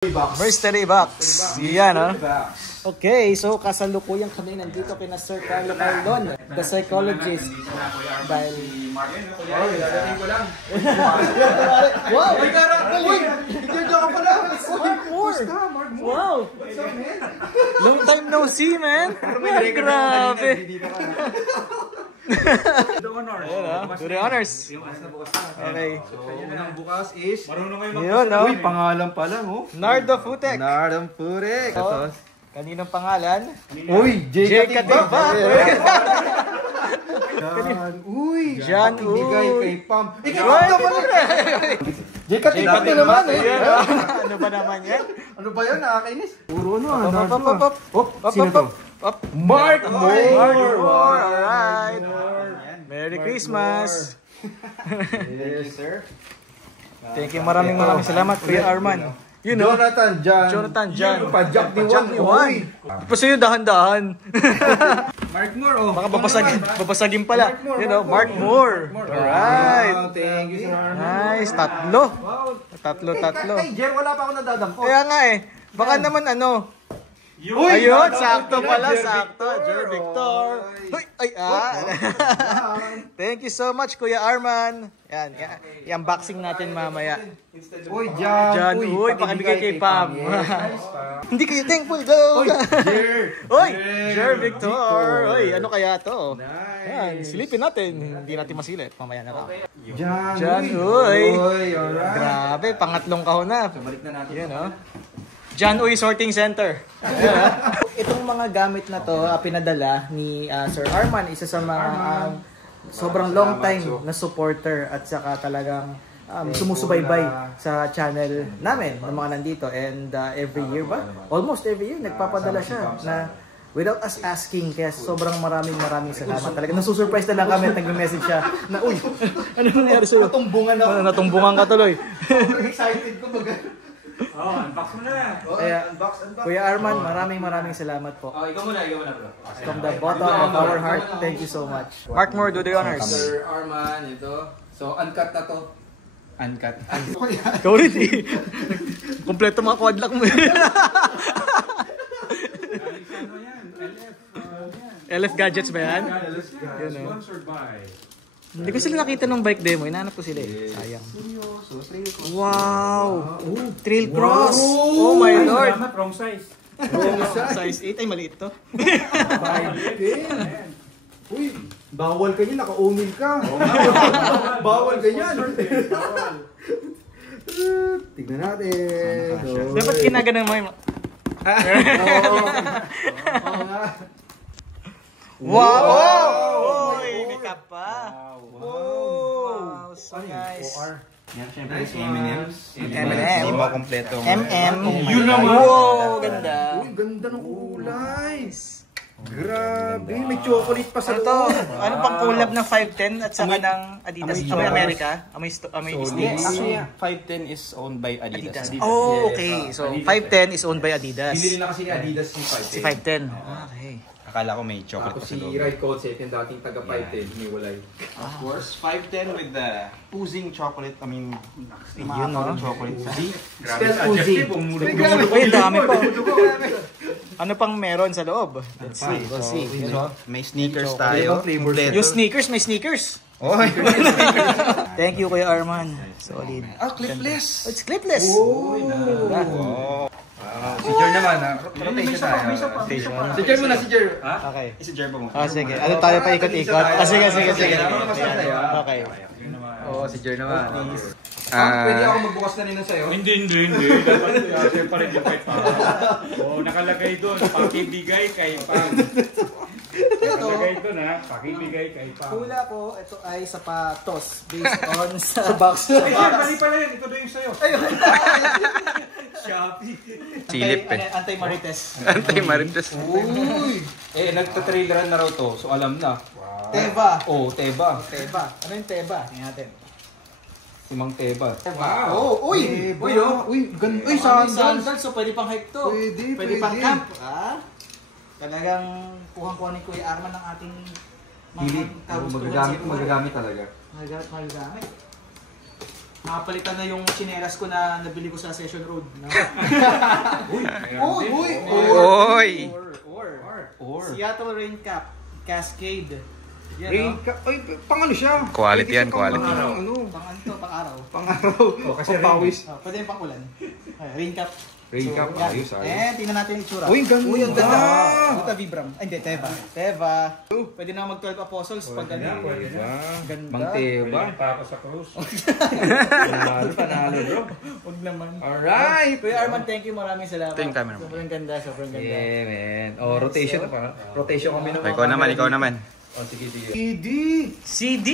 Mystery box. Yan, ha? Okay, so kasalukuyan kami nandito kina Sir Carlo Carlon, the psychologist. Dahil... Wow! May karakter! Uy! Hindi ka pala! Mark Moore! Wow! Long time no see, man! Grabe! To the honors. Okay. So, unang bukas is... Yun, no? Uy, pangalan pa lang, oh. Nardo Futek. Nardo Futek. Kaninong pangalan? Uy, J. Katiba. Jan. Uy. Jan, Bigay uy. kay Pam. Ikaw ka pala. J. Katiba naman, eh. Ano ba naman yan? Ano ba yun? Nakakainis. Puro ano, Up. Sino to? Mark Moore. Mark Moore. Alright. Merry Christmas. Yes, sir. Thank you. Maraming salamat, Kuya Arman. You know, Jonathan Jan. Pa-Jack ni Juan. Paso yun, dahan-dahan. Mark Moore, oh. Baka babasagin pala. You know, Mark Moore. Alright. Wow, thank you, sir. Nice. Tatlo. Kay Jer, wala pa ako nadadampo. Kaya nga eh. Baka naman ano. Ayun, sakto pala, sakto. Jer Victor. Thank you so much, Kuya Arman. Yan, i-unboxing natin mamaya. Uy, Jan. Uy, pakibigay kay Pam. Hindi kayo thankful, go! Uy, Jer Victor. Uy, ano kaya to? Yan, silipin natin. Hindi natin masilip. Mamaya na lang. Jan, uy. Grabe, pangatlong kahon na. Balik na natin. Yan, oh. Jan Uy Sorting Center. Itong mga gamit na to, pinadala ni Sir Arman, isa sa mga sobrang long time na supporter at saka talagang sumusubaybay sa channel namin ng mga nandito. And every year ba? Almost every year, nagpapadala siya na without us asking. Kaya sobrang maraming salamat. Talaga nasusurprise na lang kami at nag-message siya na, uy, ano nangyari sa'yo? Natumbungan ako. Natumbungan ka tuloy. Excited ko unbox mo na. Kaya, Kuya Arman, maraming salamat po. Ikaw muna bro. From the bottom of our heart, thank you so much. Mark Moore, do the honors. Sir Arman, ito. So, uncut na to. Uncut. Ikaw rin eh. Kompleto mga quadlock mo. LF Gadgets ba yan? Sponsored by... Hindi ko sila nakita ng bike demo. Inaanap ko sila eh. Sayang. Wow! Trail Cross! Oh my lord! Wrong size. Size 8. Ay, maliit to. Uy, bawal ka niyan. Naka-omil ka. Bawal ka niyan. Tignan natin. Dapat kinaganan mo yung... Wow! Uy, may cap pa. Wow! So nice. Yan, syempre, M&M's. M&M. Hindi mo kompleto. Yun naman. Wow! Ganda. Uy, ganda ng kulay. Grabe, may chocolate pa sa Ano to? Ano pang collab ng 510 at saka ng Adidas? Amoy America? Amoy States? Actually, 510 is owned by Adidas. Oh, okay. So, 510 is owned by Adidas. Binili na kasi ni Adidas yung 510. Si 510. Okay. Akala ko may chocolate Tapos pa sa si loob. Ride Concept, yung dating taga 510, humiwalay. Of course, 510 with the oozing chocolate. I mean, Yun, no? chocolate. Spell Uzi. Uy, dami pa. Ano pang meron sa loob? Let's see. We'll see. May sneakers tayo. Yung sneakers, may sneakers. Thank you, Kuya Arman. Solid. Clipless! It's clipless. Si Jer naman, rotation tayo. Si Jer muna, si Jer. Okay. Si Jerbo mo. Sige. Ano tayo pa ikot-ikot? Sige. Okay. Oo, si Jer naman. Pwede ako magbukas na rin na sa'yo? Hindi. Dapat siya pa rin yung kay Pam. Nakalagay doon. Pakibigay kay Pam. Nakalagay doon ha. Pakibigay kay Pam. Hula ko, ito ay sapatos based on sa box. Ay, mali pala yan. Ito doon yung sa'yo. Shopee. Silip eh. Anti-marites. Anti-marites. Uy! Nagta-traileran na raw to, so alam na. Teba. Oh, Teba. Ano yung Teba? Tingnan natin. Si Mang Teba. Wow! Uy! Ganda. Uy, Sandals. So, pwede pang hike to. Pwede. pang camp. Talagang kuhang-kuha ni Kuya Arman ng ating Magagamit talaga. Magagamit. Nakapalitan na yung chinelas ko na nabili ko sa Session Road. No? Or. Seattle Rain Cap. Cascade. Yan, Rain no? cap. Ay, pang ano siya? Quality yan, Pwede quality. pang ano? Pang araw. Pang araw. kasi Pang pawis. Pwede yung pang ulan. Rain Cap. Rain cap. yan. Ayos, ayos. Eh, tingnan natin yung itsura. Uy, ang ganda. Uy, ang ganda. Buta Vibram. Ay, hindi, Teva. Teva. Pwede na mag-12 Apostles pag ano. Diba? Ganda. Mang Teba. Pwede pa ako sa cruise. Panalo bro. Huwag naman. Alright. Kuya Arman, thank you. Maraming salamat. Ito yung camera mo. Sobrang ganda, sobrang ganda. Yeah, man. Oh, rotation pa. Rotation kami ng Ikaw naman. Oh, sige. CD. CD.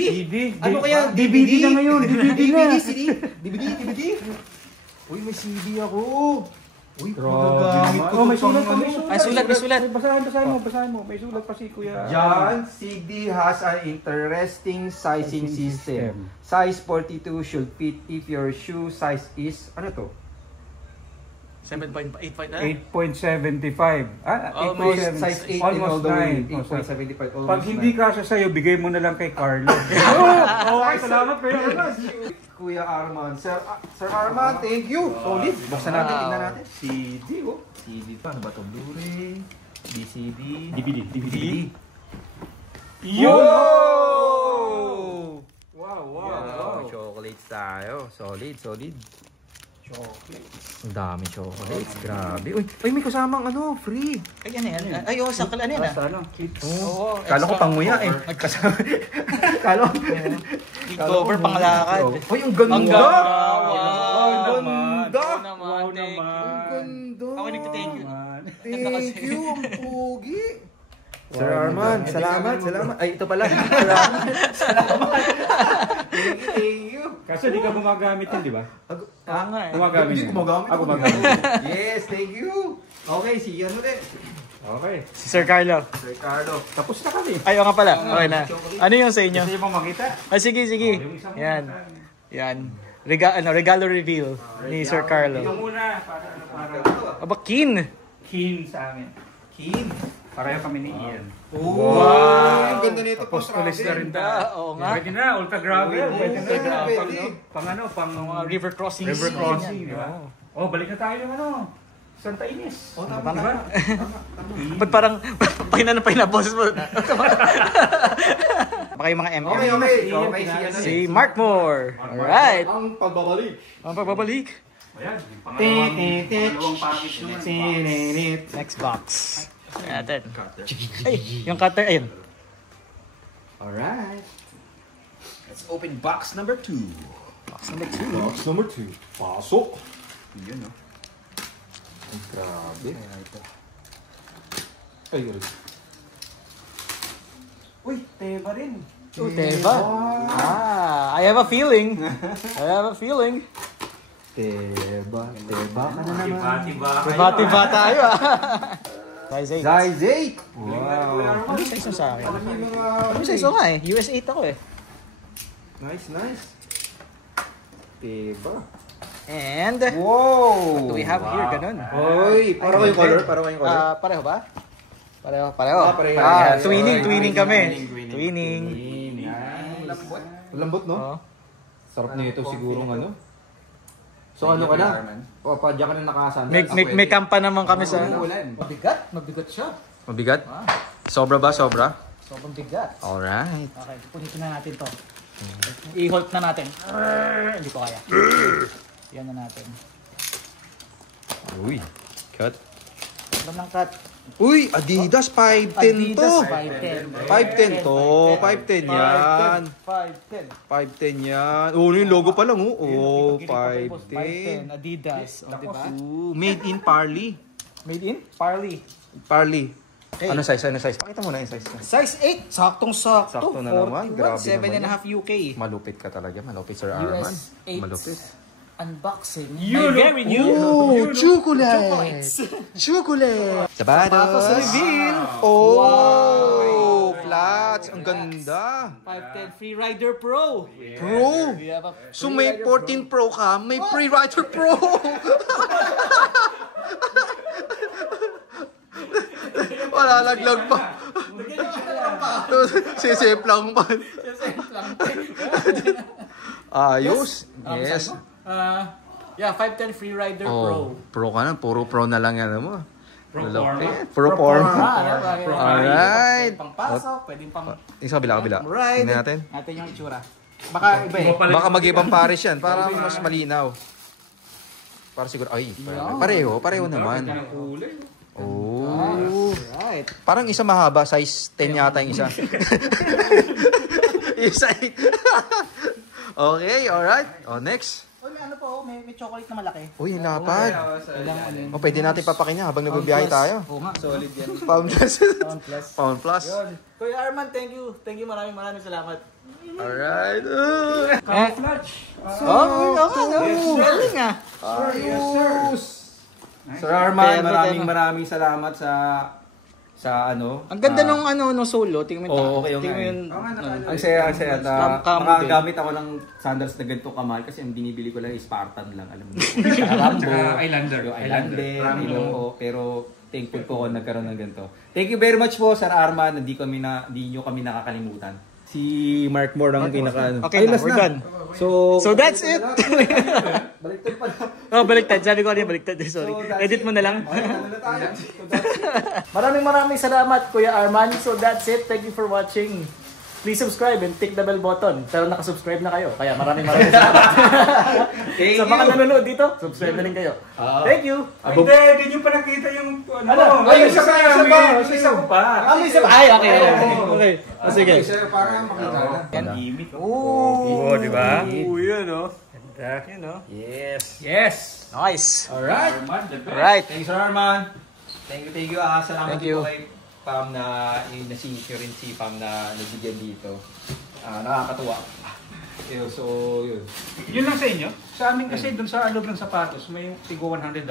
Ano kaya? DVD na ngayon. DVD, CD. DVD. Uy, may CD ako. Uy, Grabe naman. Oh, may sulat pa. Ay, sulat. Basahin mo. May sulat pa si Kuya. John, CD has an interesting sizing system. Size 42 should fit if your shoe size is, ano to? 7.8 na. 8.75. Almost Size 8 and all Almost the way. 9. 8.75. almost Pag hindi 9. kasya sa'yo, bigay mo na lang kay Carlo. Okay, salamat Kuya Arman. Kuya Arman. Sir Arman, thank you. Solid. Buksan natin, tingnan natin. CD, oh. CD pa, ano ba ito? Blu-ray, DCD, DVD. Wow! Wow. Chocolates tayo. Solid. Ang dami chocolates. Grabe. Uy, may kasamang ano, free. Ay, ano yan? Ay, oo, sakal. Ano yan? Oo. Kala ko panguya eh. Kala ko. Cover, panglakad. Uy, ang ganda! Ang ganda. Ang ganda! Wow naman. Ang ganda! Ako nagte-thank you. Thank you, ang pogi. Sir Arman, salamat. Ay, ito pala. Salamat. Thank you. Kasi di ka gumagamit yun, di ba? Nga eh. Gumagamit Hindi yun. gumagamit. Gumagamit. Yes, thank you. Okay, si ano din. Okay. Si Sir Carlo. Sir Carlo. Tapos na kami. Ay, oo nga pala. Okay na. Ano yung sa inyo? Gusto niyo bang makita? Ay, sige. Yan. Regalo reveal ni Sir Ito Carlo. muna. Para Aba, kin. keen sa amin. Kim. Pareho kami ni Ian. Wow! Ang ganda nito. Tapos pulis na rin tayo. Oo nga. Pwede na, ultra gravel. Pwede na. Pwede. Pang River crossing. river crossing, di ba? Oh, balik na tayo ng ano. Santa Ines. Oh, Di tama. ba? Ba't parang pahina boses mo? Baka yung mga MM. Okay, si ano Si Mark Moore. Alright. Ang pagbabalik. Ang pagbabalik. Ayan, yung pangalawang package naman. Next box. Ayan. Ay, yung cutter. Ayun. Alright. Let's open box number 2. Box number 2. Box number 2. Pasok. Yun, no? Ang grabe. Ay, yun. Uy, Teva rin. Teva. I have a feeling. Teva ka na naman. Tiba tayo ah. Size 8. Size 8. Wow. Ano size mo sa akin? May mga... Ano size mo nga eh? US 8 ako eh. Nice. Teva. And, Wow! what do we have here? Ganun. Oy, para kayong color? Pareho ba? Pareho. pareho. Twinning kami. Twinning. Lambot, no? Oh. Sarap nito siguro ano. So ano ka na? O, pa diyan ka na nakasan. May kampa naman kami sa... Ulan. Mabigat siya. Mabigat? Sobra ba? Sobrang bigat. Alright. Okay, punitin na natin to. I-hold na natin. Hindi ko kaya. Yan na natin. Uy. Cut. Alam ng cut. Uy, Adidas 510 to. 510 510. to. 510 yan. 510 yan. Oh, yung logo pa lang oh. 510. Adidas. O, diba? Made in Parley. Made in? Parley. Parley. Okay. Ano size? Pakita mo na yung size. Size 8. Saktong-sakto. Sakto na naman. Grabe 7.5 UK. Malupit ka talaga. Malupit, Sir Arman. US 8. Malupit. Unboxing. You My very new. Oh, chocolates. Sapatos reveal. Oh, flats. Ang ganda. 510 Free Rider Pro. Pro. We have a So may 14 Pro ka, may Pre-Rider Pro. Wala, laglag pa. Sisip lang pa. Ayos. Yes. Yeah, 510 Freerider Pro. Pro ka na. Puro pro na lang yan mo. Pro Malupit. Pro form. Alright. Pwedeng pangpasok, pwedeng pang Yung sa kabila. ride. Tingnan natin. Natin yung itsura. Baka iba eh. Baka mag-ibang pares yan. Para mas malinaw. Para siguro. Ay, pareho naman. Ang kulay. Oh. Right. Parang isa mahaba. Size 10 yata yung isa. Isa. Okay, alright. Next. Uy, may ano po, may chocolate na malaki. Uy, yung lapad. Kailangan ano yun. Pwede natin papakinya habang nagbibiyahe tayo. Oo nga. Solid yan. Pound plus. Pound plus. Pound plus. Kuya Arman, thank you. Thank you, maraming salamat. Alright. Camouflage. Galing ah. Yes, sir. Sir Arman, maraming salamat sa ano. Ang ganda nung solo. Tingnan mo. Okay, Tingnan mo yun. Ang saya. Kamot Makagamit ako ng sandals na ganito kamahal kasi ang binibili ko lang is Spartan lang. Alam mo. Rambo. Islander. Yung Islander. Rambo. Pero thankful po ako nagkaroon ng ganito. Thank you very much po, Sir Arman. Hindi nyo kami nakakalimutan. Si Mark Moore ang pinaka. Okay, we're done. So that's it. Baliktad pa na. Oh, baliktad. Sabi ko baliktad. Sorry. Edit mo na lang. Maraming salamat, Kuya Arman. So that's it. Thank you for watching. Please subscribe and tick the bell button. Pero nakasubscribe na kayo. Kaya maraming salamat. Sa mga nanonood dito, subscribe na rin kayo. Thank you. Hindi nyo pa nakita yung Ay, isa pa. Ay, okay. Sige. Para makita na. Yan, gimmick. Oh, di ba? Yun, oh. Ganda. Yun, oh. Yes. Nice. Alright. Alright. Thanks, Sir Arman. Thank you. Salamat Thank you. po kay Pam na na-secure rin si Pam na nabigyan dito. Nakakatuwa. So, yun. Yun lang sa inyo. Sa amin kasi dun sa loob ng sapatos, may tigo $100.